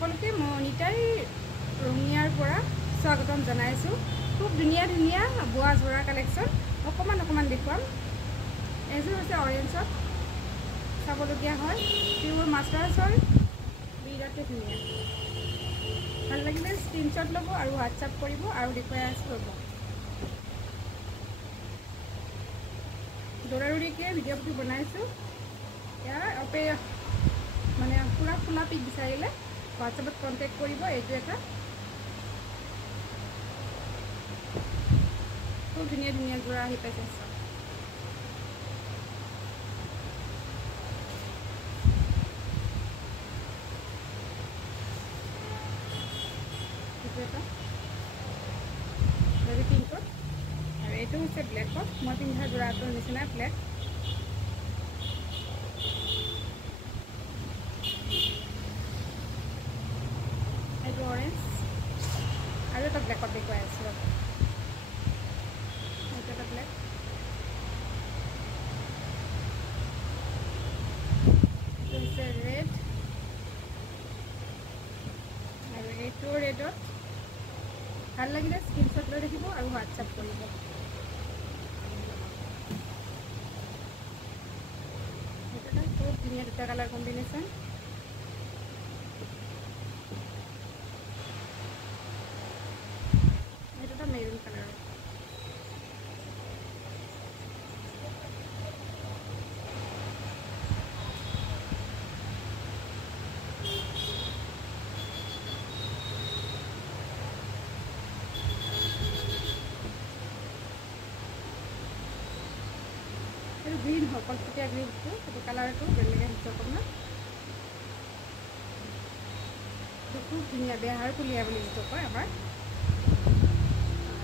সকলোকে মই অনিতাৰ ৰঙিয়াৰ পৰা স্বাগতম জনাইছোঁ। খুব ধুনীয়া ধুনীয়া বোৱা যোৰা কালেকশ্যন অকণমান দেখুৱাম। এযোৰ হৈছে অৰেঞ্জত চাবলগীয়া হয়, পিয়ৰ মাষ্টাৰ্ছ হয়, বিৰাটেই ধুনীয়া। ভাল লাগিলে স্ক্ৰীনশ্বট ল'ব আৰু হোৱাটছআপ কৰিব আৰু দেখুৱাই আছোঁ ৰ'ব। দৌৰাদৌৰিকৈ ভিডিঅ'টো বনাইছোঁ। ইয়াৰ মানে পূৰা ফুলা পিক বিচাৰিলে হোৱাটছআপত কণ্টেক্ট কৰিব। এইটো এটা খুব ধুনীয়া ধুনীয়া যোৰা আহি পাইছে। এইটো এটা বেবী পিংকত আৰু এইটো হৈছে ব্লেকত। মই পিন্ধা যোৰাটোৰ নিচিনা ব্লেক। এইটো অৰেঞ্জ আৰু এটা ব্লেকত দেখুৱাই আছোঁ। এইটো এটা ব্লেক, এইটো হৈছে ৰেড আৰু এইটো ৰেডত। ভাল লাগিলে স্ক্ৰীনশ্বট লৈ ৰাখিব আৰু হোৱাটছআপ কৰিব। এইটো এটা খুব ধুনীয়া দুটা কালাৰ কম্বিনেশ্যন। এইটো এটা মেৰুন কালাৰৰ। এইটো গ্ৰীণ হয়, কলপতীয়া গ্ৰীণটো। সেইটো কালাৰটো বেলেগ আহিছে অকণমান। এইটো খুব ধুনীয়া বেহাৰ পুলিয়া বুলি যিটো কয় আমাৰ।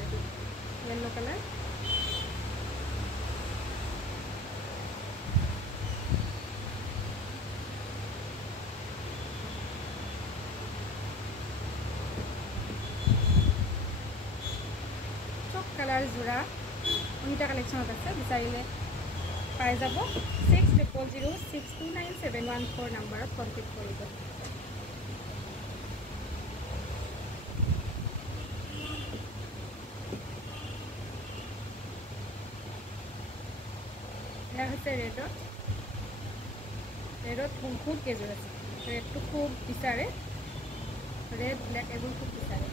এইটো য়েল্ল' কালাৰ। চব কালাৰ যোৰা অনিতা কালেকশ্যনত আছে, বিচাৰিলে পাই যাব। 6000629714 নাম্বাৰত কণ্টেক্ট কৰিব। এয়া হৈছে ৰেডত বহুত কেইযোৰ আছে। ৰেডটো খুব বিচাৰে, ৰেড ব্লেক এইবোৰ খুব বিচাৰে।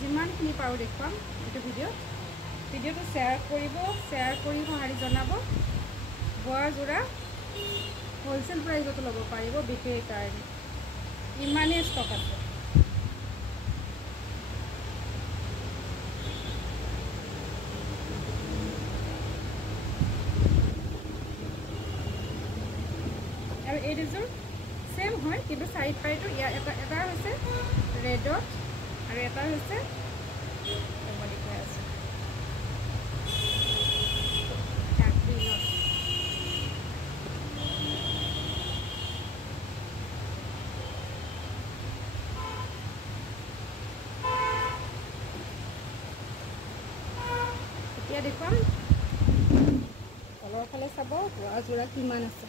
যিমানখিনি পাৰোঁ দেখুৱাম এইটো ভিডিঅ'টো শ্বেয়াৰ কৰি সঁহাৰি জনাব। বোৱা যোৰা হ'লচেল প্ৰাইজতো ল'ব পাৰিব বিক্ৰীৰ কাৰণে, ইমানেই ষ্টক আছে। আৰু এই দুযোৰ ছেম হয়, কিন্তু চাইড পাইটো ইয়াৰ এটা হৈছে ৰেডত আৰু এটা হৈছে দেখুৱাই আছোঁ ডাৰ্ক গ্ৰীণত। এতিয়া দেখুৱাম তলৰ ফালে চাব বোৱা যোৰা কিমান আছে।